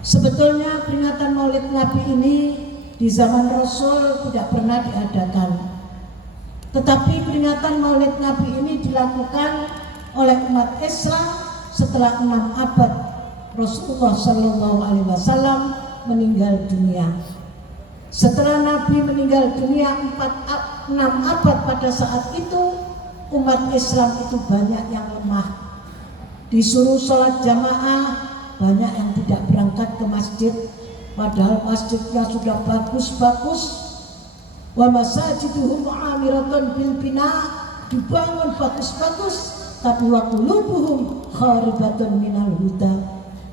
Sebetulnya peringatan Maulid Nabi ini di zaman Rasul tidak pernah diadakan. Tetapi peringatan Maulid Nabi ini dilakukan oleh umat Islam setelah 6 abad Rasulullah SAW meninggal dunia. Setelah Nabi meninggal dunia 6 abad pada saat itu, umat Islam itu banyak yang lemah. Disuruh sholat jamaah, banyak yang tidak berangkat ke masjid, padahal masjidnya sudah bagus-bagus. Wa masajiduhum amiratun bil bina, dibangun bagus-bagus, tapi wa qulubuhum kharibatun minal huda.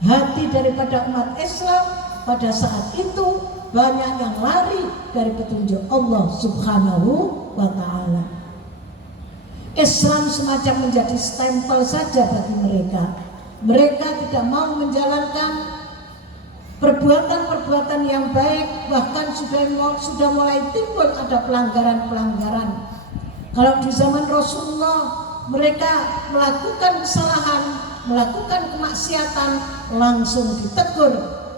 Hati daripada umat Islam pada saat itu banyak yang lari dari petunjuk Allah Subhanahu wa ta'ala. Islam semacam menjadi stempel saja bagi mereka. Mereka tidak mau menjalankan perbuatan-perbuatan yang baik, bahkan sudah mulai timbul ada pelanggaran-pelanggaran. Kalau di zaman Rasulullah mereka melakukan kesalahan, melakukan kemaksiatan, langsung ditegur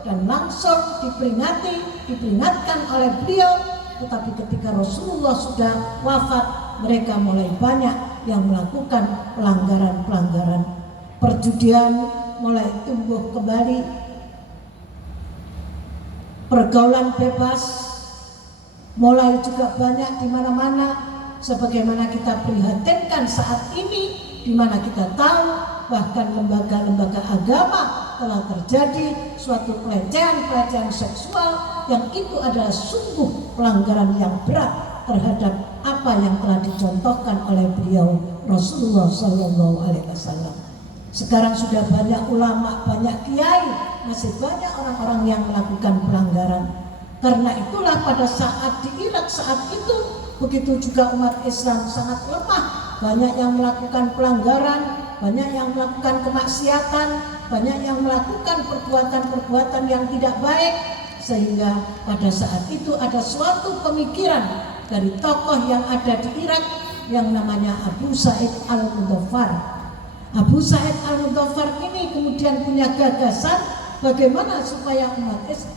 dan langsung diperingatkan oleh beliau. Tetapi ketika Rasulullah sudah wafat, mereka mulai banyak yang melakukan pelanggaran-pelanggaran. Perjudian mulai tumbuh kembali, pergaulan bebas mulai juga banyak di mana-mana, sebagaimana kita prihatinkan saat ini, di mana kita tahu bahkan lembaga-lembaga agama telah terjadi suatu pelecehan seksual yang itu adalah sungguh pelanggaran yang berat terhadap apa yang telah dicontohkan oleh beliau Rasulullah SAW. Sekarang sudah banyak ulama, banyak kiai, masih banyak orang-orang yang melakukan pelanggaran. Karena itulah pada saat di Irak saat itu, begitu juga umat Islam sangat lemah. Banyak yang melakukan pelanggaran, banyak yang melakukan kemaksiatan, banyak yang melakukan perbuatan-perbuatan yang tidak baik. Sehingga pada saat itu ada suatu pemikiran dari tokoh yang ada di Irak yang namanya Abu Sa'id Al-Mudhaffar. Abu Sa'id Al-Mudhaffar ini kemudian punya gagasan bagaimana supaya umat Islam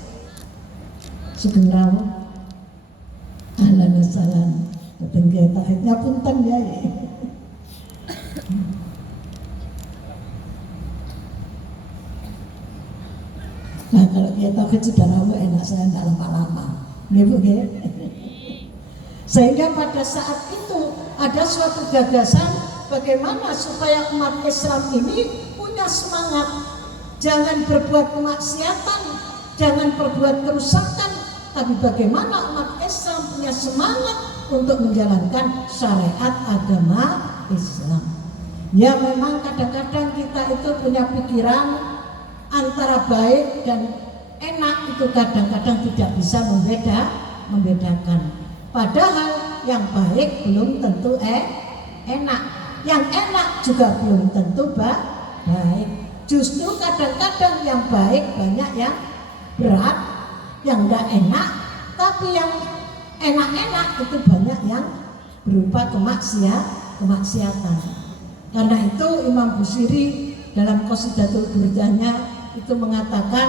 segenau ahlan salam ketengge tahidnya punten ya. Nah kalau kita sudah lama enak, saya tidak lama-lama Bu. Sehingga pada saat itu ada suatu gagasan bagaimana supaya umat Islam ini punya semangat, jangan berbuat kemaksiatan, jangan berbuat kerusakan, tapi bagaimana umat Islam punya semangat untuk menjalankan syariat agama Islam. Ya memang kadang-kadang kita itu punya pikiran antara baik dan enak, itu kadang-kadang tidak bisa membedakan. Padahal yang baik belum tentu enak, yang enak juga belum tentu baik. Justru kadang-kadang yang baik banyak yang berat, yang enggak enak, tapi yang enak-enak itu banyak yang berupa kemaksiatan. Karena itu Imam Busiri dalam Qasidatul Burdahnya itu mengatakan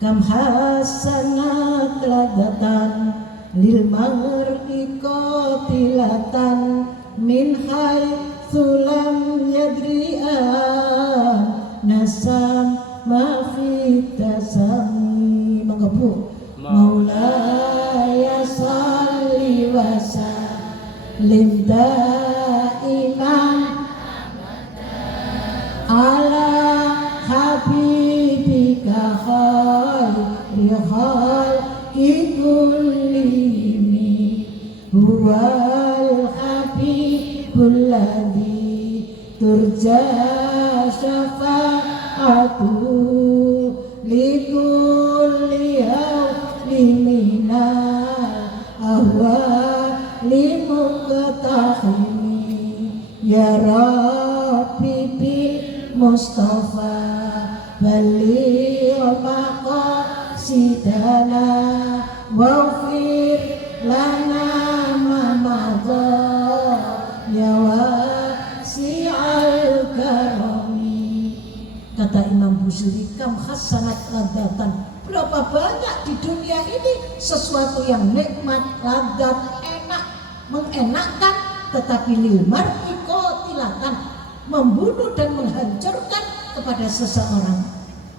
kam hasanat ladatan lil mar'i qatilatan min haitsu lam yadri'an nasam ma fi tasami. Monggo Bu. Maulaya salli wa sallim daiman ala habibika khairi khalqi kullihim huwal habibul ladzi turja syafa'atuhu likulli hawli minal ahwali muqtahimi ya Rabbi bil Mustafa baligh maqasidana waghfir lana ma madha ya wasi'al karami. Kata Imam musyrikam hasanat ladatan. Berapa banyak di dunia ini sesuatu yang nikmat, ladat, enak, mengenakkan, tetapi lil mar'i qatilatan, membunuh dan menghancurkan kepada seseorang.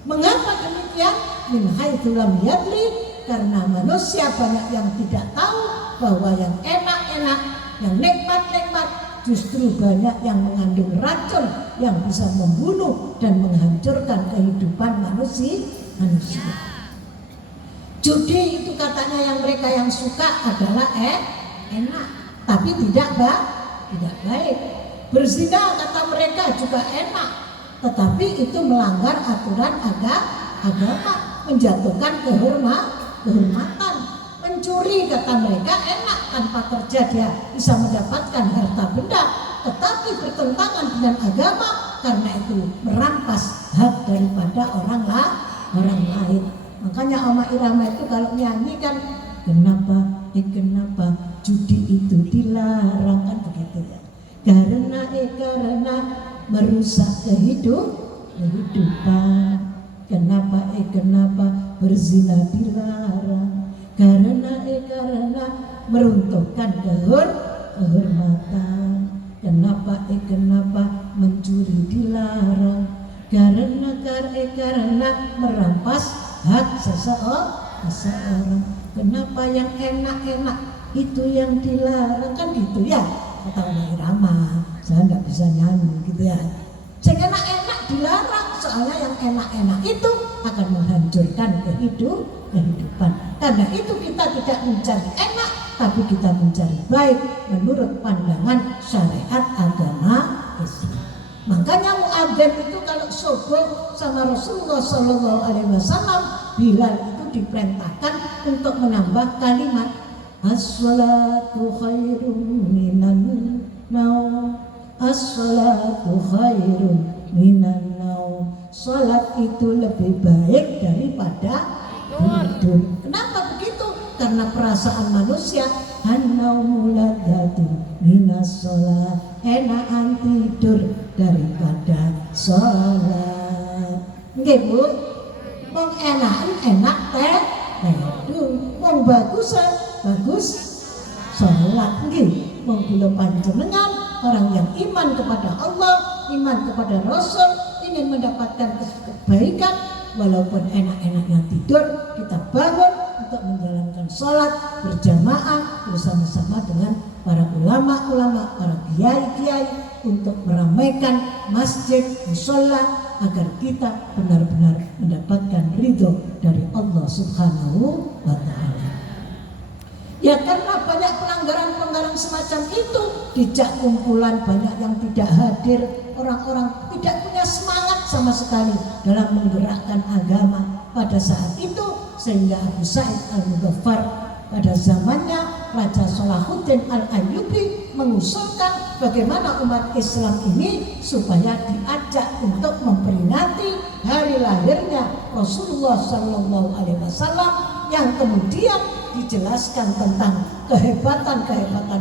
Mengapa demikian? Min haitsu lam yadri, karena manusia banyak yang tidak tahu bahwa yang enak-enak, yang nikmat-nikmat justru banyak yang mengandung racun yang bisa membunuh dan menghancurkan kehidupan manusia. Judi itu katanya yang mereka yang suka adalah enak, tapi tidak baik. Berzina kata mereka juga enak, tetapi itu melanggar aturan agama, menjatuhkan kehormatan. Mencuri kata mereka enak, tanpa kerja dia bisa mendapatkan harta benda, tetapi bertentangan dengan agama karena itu merampas hak daripada orang lain. Makanya Oma Irama itu kalau nyanyi kan, kenapa judi itu dilarang, kan begitu ya. Karena merusak kehidupan. Kenapa berzina dilarang? Karena meruntuhkan kehormatan. Kenapa mencuri dilarang? Karena merampas hak seseorang. Kenapa yang enak-enak itu yang dilarang, kan gitu ya kata Oma Irama. Saya nggak bisa nyanyi gitu ya. Yang enak-enak dilarang, soalnya yang enak-enak itu akan menghancurkan kehidupan. Karena itu kita tidak mencari enak, tapi kita mencari baik menurut pandangan syariat agama Islam. Makanya muadzin itu kalau subuh sama Rasulullah SAW, Bilal itu diperintahkan untuk menambah kalimat as-salatu khairun minan naum, as-salatu khairun minan naum. Salat itu lebih baik daripada tidur. Kenapa begitu? Karena perasaan manusia an-naumu ladzatu minas salat, enakan tidur daripada salat. Nggih Bu, wong enak tidur, wong bagus salat. Nggih, wong kula panjenengan orang yang iman kepada Allah, iman kepada Rasul, ingin mendapatkan kebaikan, walaupun enak-enaknya tidur, kita bangun untuk menjalankan sholat berjamaah bersama-sama dengan para ulama-ulama, para kiai-kiai, untuk meramaikan masjid, mushola, agar kita benar-benar mendapatkan ridho dari Allah Subhanahu wa Ta'ala. Ya karena banyak pelanggaran-pelanggaran semacam itu, dijak kumpulan banyak yang tidak hadir, orang-orang tidak punya semangat sama sekali dalam menggerakkan agama pada saat itu, sehingga Abu Sa'id Al-Mughaffar pada zamannya Raja Salahuddin Al-Ayyubi mengusulkan bagaimana umat Islam ini supaya diajak untuk memperingati hari lahirnya Rasulullah SAW, yang kemudian dijelaskan tentang kehebatan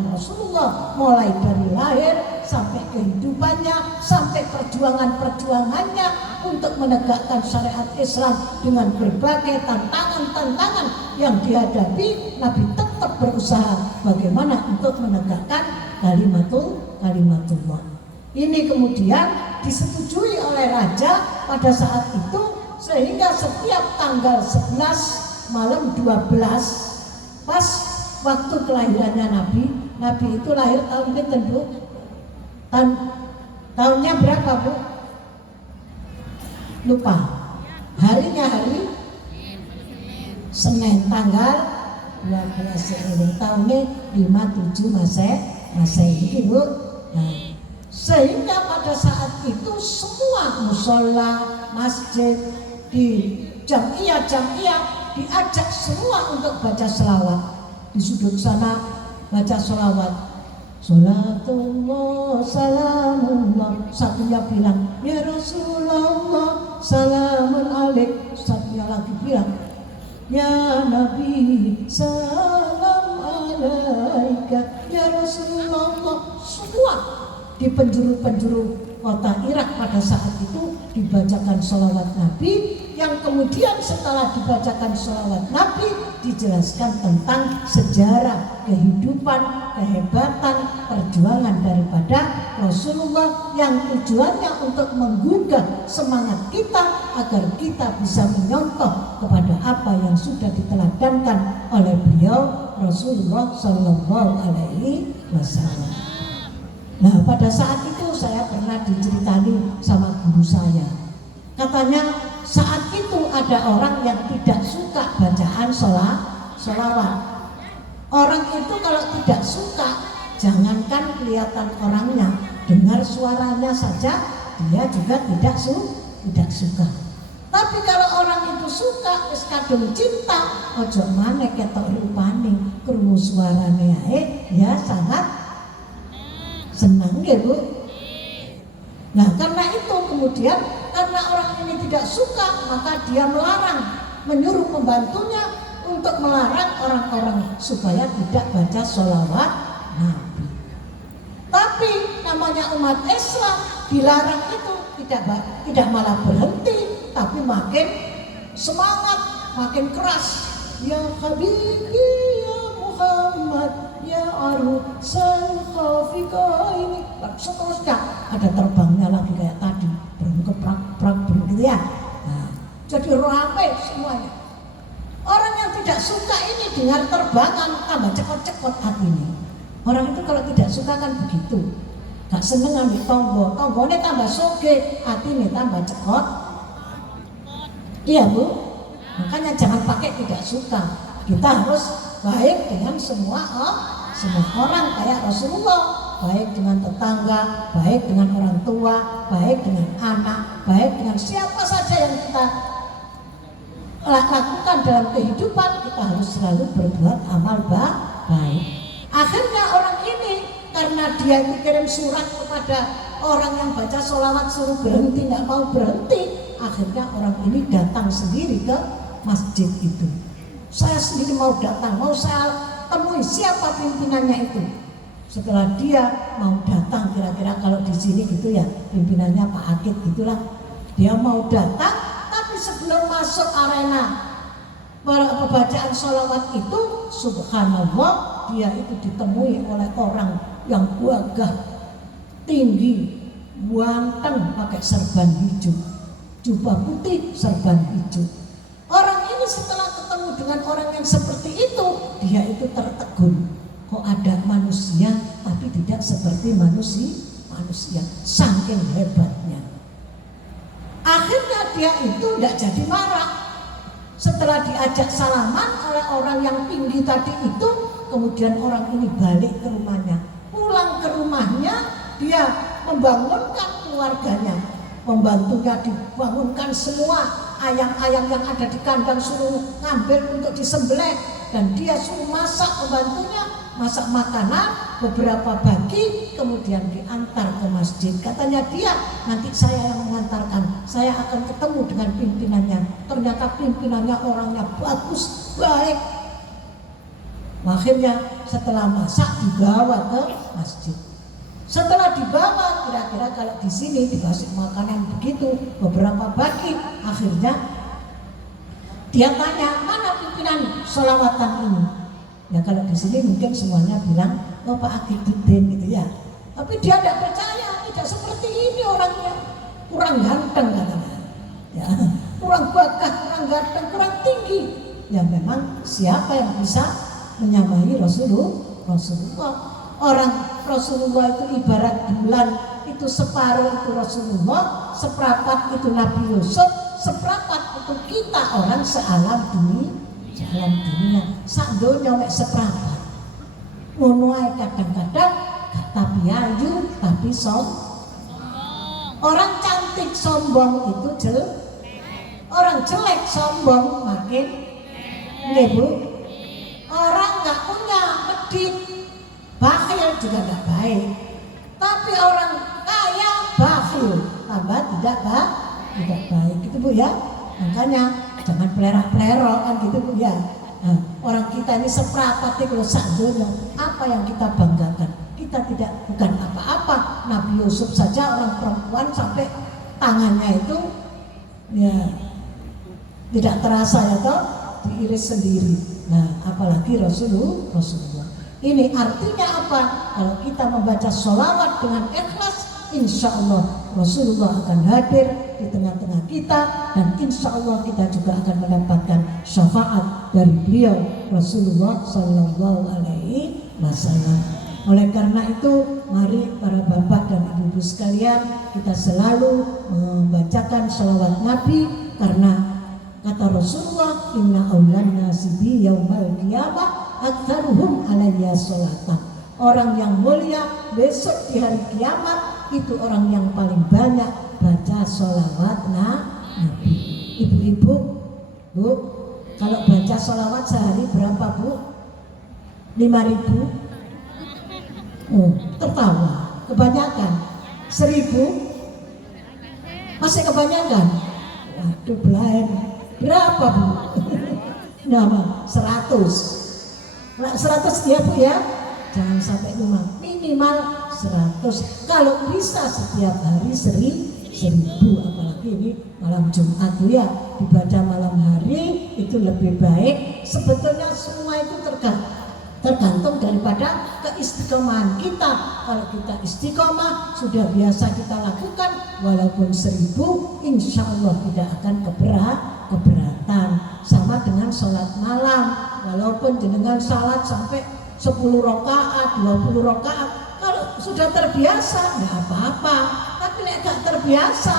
Rasulullah, mulai dari lahir sampai kehidupannya, sampai perjuangannya untuk menegakkan syariat Islam dengan berbagai tantangan yang dihadapi. Nabi tetap berusaha bagaimana untuk menegakkan kalimatullah. Ini kemudian disetujui oleh raja pada saat itu, sehingga setiap tanggal 11 malam 12 pas waktu kelahirannya Nabi itu lahir tahun pinten Bu? Tahunnya berapa Bu? Lupa. Harinya hari Senin tanggal 12 Senin, tahunnya 57 Masehi Bu. Nah, sehingga pada saat itu semua musola, masjid, di jamiah diajak semua untuk baca selawat. Di sudut sana baca selawat, Salatullah salamullah. Satunya bilang ya Rasulullah salamun alaik. Satunya lagi bilang ya Nabi salam alaika ya Rasulullah. Semua di penjuru-penjuru kota Irak pada saat itu dibacakan sholawat Nabi, yang kemudian setelah dibacakan sholawat Nabi dijelaskan tentang sejarah kehidupan, kehebatan, perjuangan daripada Rasulullah yang tujuannya untuk menggugah semangat kita agar kita bisa menyontoh kepada apa yang sudah diteladankan oleh beliau Rasulullah Shallallahu Alaihi Wasallam. Nah, pada saat itu saya pernah diceritani sama guru saya. Katanya saat itu ada orang yang tidak suka bacaan sholawat. Orang itu kalau tidak suka, jangankan kelihatan orangnya, dengar suaranya saja dia juga tidak suka. Tapi kalau orang itu suka, wis kadung cinta, ojo maneh ketok rupane, krungu suarane ae, ya sangat senang ya Bu. Nah karena itu kemudian karena orang ini tidak suka, maka dia menyuruh pembantunya untuk melarang orang-orang supaya tidak baca sholawat Nabi. Tapi namanya umat Islam dilarang itu tidak malah berhenti, tapi makin semangat, makin keras. Ya Habibi ya Muhammad ya Arusal Khafika ini seterusnya ada terbangnya lagi kayak tadi berkeprak-prak begitu ya. Nah, jadi ramai semuanya. Orang yang tidak suka ini dengar terbangan tambah cekot-cekot hatinya. Orang itu kalau tidak suka kan begitu, gak seneng ambil tonggone tambah soge, hatinya tambah cekot. Iya Bu, makanya jangan pakai tidak suka. Kita harus baik dengan semua orang kayak Rasulullah, baik dengan tetangga, baik dengan orang tua, baik dengan anak, baik dengan siapa saja yang kita lakukan dalam kehidupan. Kita harus selalu berbuat amal baik. Akhirnya orang ini karena dia dikirim surat kepada orang yang baca sholawat suruh berhenti, nggak mau berhenti. Akhirnya orang ini datang sendiri ke masjid itu. Saya sendiri mau datang, mau saya temui siapa pimpinannya itu. Setelah dia mau datang, kira-kira kalau di sini gitu ya, pimpinannya Pak Akid gitulah. Dia mau datang, tapi sebelum masuk arena pembacaan sholawat itu, subhanallah, dia itu ditemui oleh orang yang gagah, tinggi, ganteng, pakai serban hijau, jubah putih, serban hijau. Orang ini setelah ketemu dengan orang yang seperti itu, dia itu tertegun. Kok ada manusia tapi tidak seperti manusia, saking hebatnya. Akhirnya dia itu tidak jadi marah. Setelah diajak salaman oleh orang yang tinggi tadi itu, kemudian orang ini balik ke rumahnya. Pulang ke rumahnya, dia membangunkan keluarganya. Pembantunya dibangunkan semua, ayam-ayam yang ada di kandang suruh ngambil untuk disembelih, dan dia suruh masak, pembantunya masak makanan beberapa bagi, kemudian diantar ke masjid. Katanya dia, nanti saya yang mengantarkan, saya akan ketemu dengan pimpinannya. Ternyata pimpinannya orangnya bagus, baik. Akhirnya setelah masak dibawa ke masjid. Setelah dibawa, kira-kira kalau di sini dikasih makanan begitu beberapa bagi, akhirnya dia tanya, mana pimpinan sholawatan ini? Ya kalau di sini mungkin semuanya bilang, oh Pak Akiduddin gitu ya. Tapi dia tidak percaya, tidak seperti ini orangnya, kurang ganteng katanya, ya, kurang gagah, kurang ganteng, kurang tinggi. Ya memang siapa yang bisa menyamai Rasulullah? Orang Rasulullah itu ibarat bulan, itu separuh itu Rasulullah, seprapat itu Nabi Yusuf, seprapat itu kita orang sealam dunia, sak donya mek seprapat. Ngono ae kadang-kadang gak tapi ayu tapi orang cantik sombong itu jelek, orang jelek sombong makin nggih Bu. Orang gak punya medit, bakhil juga gak baik. Tapi orang kaya bakhil tambah tidak baik gitu Bu ya. Makanya jangan pelerok-pelerok kan gitu Bu ya. Nah, orang kita ini seprapat kalau sak donya, apa yang kita banggakan? Kita kita bukan apa-apa. Nabi Yusuf saja orang perempuan sampai tangannya itu ya tidak terasa ya toh, diiris sendiri. Nah, apalagi Rasulullah. Ini artinya apa? Kalau kita membaca sholawat dengan ikhlas, insya Allah Rasulullah akan hadir di tengah-tengah kita, dan insya Allah kita juga akan mendapatkan syafaat dari beliau Rasulullah Sallallahu Alaihi Wasallam. Oleh karena itu, mari para bapak dan ibu-ibu sekalian, kita selalu membacakan sholawat Nabi, karena kata Rasulullah, inna aulan nasi bi yaumal qiyamah aktsaruhum alayya sholatan. Orang yang mulia besok di hari kiamat itu orang yang paling banyak baca sholawat Nabi. Ibu-ibu, Bu, kalau baca sholawat sehari berapa, Bu? 5.000? Oh, tertawa. Kebanyakan. 1.000? Masih kebanyakan? Waduh, belain. Berapa, Bu? Nah, 100. 100 ya, Bu ya? Jangan sampai lupa. Minimal 100. Kalau bisa setiap hari 1.000. Apalagi ini malam Jumat tuh ya, dibaca malam hari itu lebih baik. Sebetulnya semua itu tergantung daripada keistiqomahan kita. Kalau kita istiqomah, sudah biasa kita lakukan, walaupun 1.000, insya Allah tidak akan keberatan. Sama dengan sholat malam, walaupun dengan sholat sampai 10 rakaat, 20 rakaat, kalau sudah terbiasa nggak apa-apa. Tapi nggak terbiasa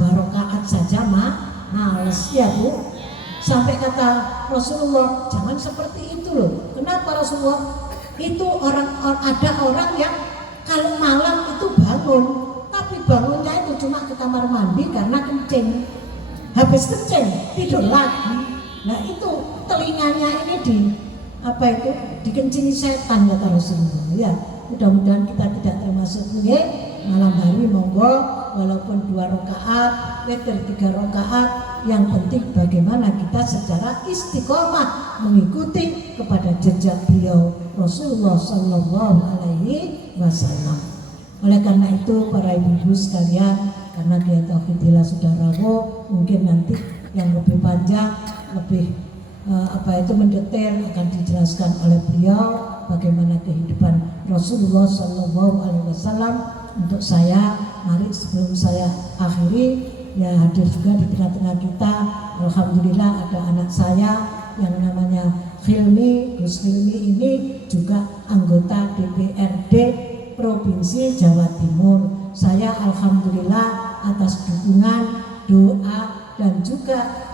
2 rakaat saja males ya, Bu. Sampai kata Rasulullah, jangan seperti itu loh. Kenapa Rasulullah? Itu ada orang yang kalau malam itu bangun, tapi bangunnya itu cuma ke kamar mandi karena kencing. Habis kencing tidur lagi. Nah itu telinganya ini dikencingi setan kata Rasulullah. Ya, mudah-mudahan kita tidak termasuk malam hari, monggo walaupun 2 rakaat, witir 3 rakaat, yang penting bagaimana kita secara istiqomah mengikuti kepada jejak beliau Rasulullah Sallallahu Alaihi Wasallam. Oleh karena itu para ibu-ibu sekalian, karena dia tauhidillah sudah rawuh, mungkin nanti yang lebih panjang, lebih mendetail akan dijelaskan oleh beliau bagaimana kehidupan Rasulullah Sallallahu Alaihi Wasallam. Untuk saya, mari sebelum saya akhiri, ya hadir juga di tengah-tengah kita. Alhamdulillah ada anak saya yang namanya Hilmi, Gus Hilmi ini juga anggota DPRD Provinsi Jawa Timur. Saya alhamdulillah atas dukungan, doa, dan juga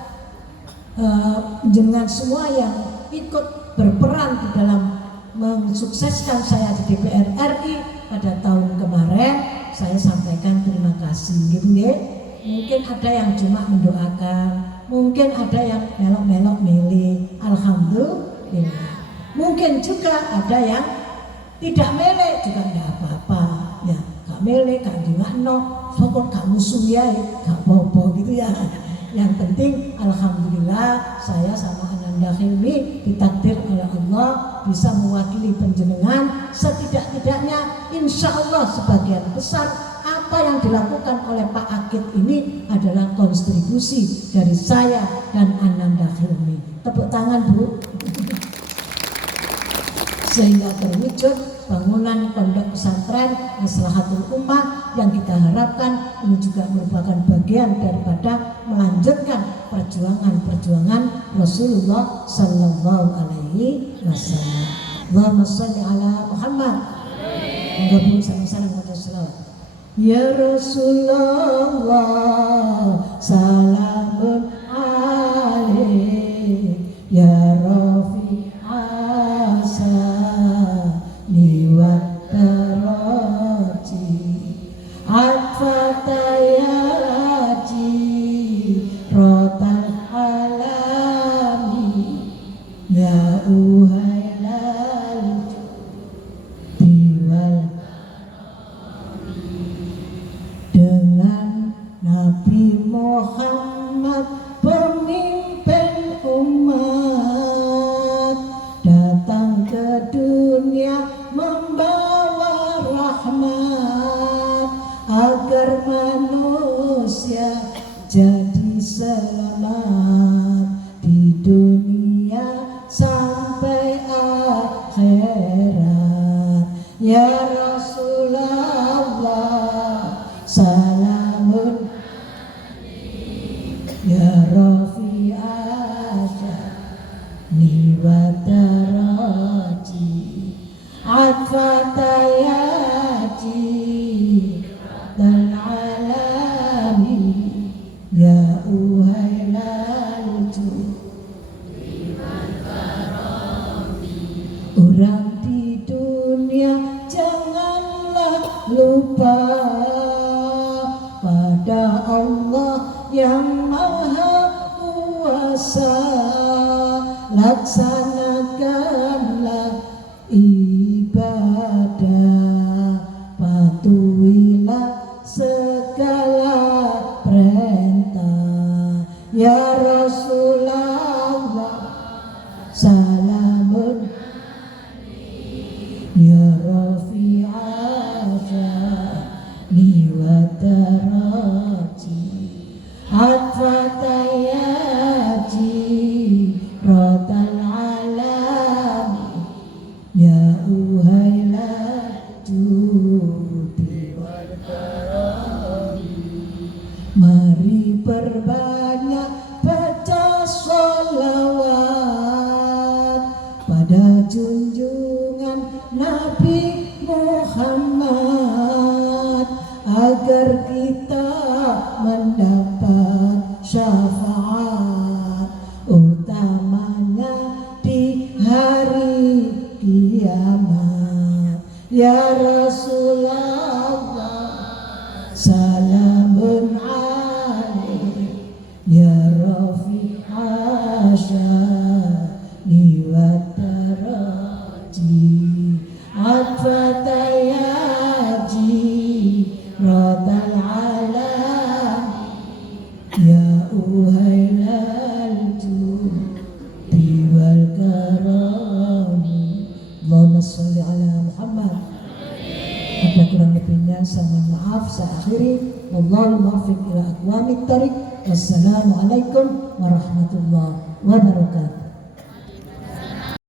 dengan semua yang ikut berperan di dalam mensukseskan saya di DPR RI pada tahun kemarin, saya sampaikan terima kasih gitu ya. Mungkin ada yang cuma mendoakan, mungkin ada yang melok-melok milih, alhamdulillah. Mungkin juga ada yang tidak milih, juga enggak apa-apa ya, gak milih, gak dingakno, sokot gak musuh ya, gak bobo gitu ya. Yang penting alhamdulillah saya sama Ananda Hilmi ditakdir oleh Allah bisa mewakili panjenengan. Setidak-tidaknya insya Allah sebagian besar apa yang dilakukan oleh Pak Akid ini adalah kontribusi dari saya dan Ananda Hilmi. Tepuk tangan, Bu. Sehingga terwujud bangunan pondok pesantren Maslahatul Ummah yang kita harapkan ini juga merupakan bagian daripada melanjutkan perjuangan Rasulullah Sallallahu Alaihi Wasallam. Allahumma sholli ala Muhammad. Amin. Sama-sama baca selawat. Ya Rasulullah salamun alaik ya Rafi wa taraji atfatayati rotal alami ya uhailal diwal. Dengan Nabi Muhammad dunia sampai akhirat. Ya Rasulullah salamun ya Rafi'ah ni wa daraji atfatayati dan alami ya uhailalju. Orang di dunia janganlah lupa pada Allah yang maha kuasa. Laksanakanlah ibadah, patuhilah segala perintah. Ya Rasulullah salamun ya Rafi'ah ni wa daraji atfatayati rotal alami ya uhailatu wal karami. Mari perbanyak baca sholawat pada junjungan Nabi Muhammad agar kita mendapat syafaat utamanya di hari kiamat. Ya Rasulullah salamun alaik ya Rafi'ah ni wa daraji atfatayati radal alam ya uhailal judi wal karami. Allahumma sholli ala Muhammad. Ada kurang lebihnya saya mohon maaf. Saya akhiri. Wallahul muwaffiq ila aqwamit thariq. Wassalamualaikum warahmatullahi wabarakatuh.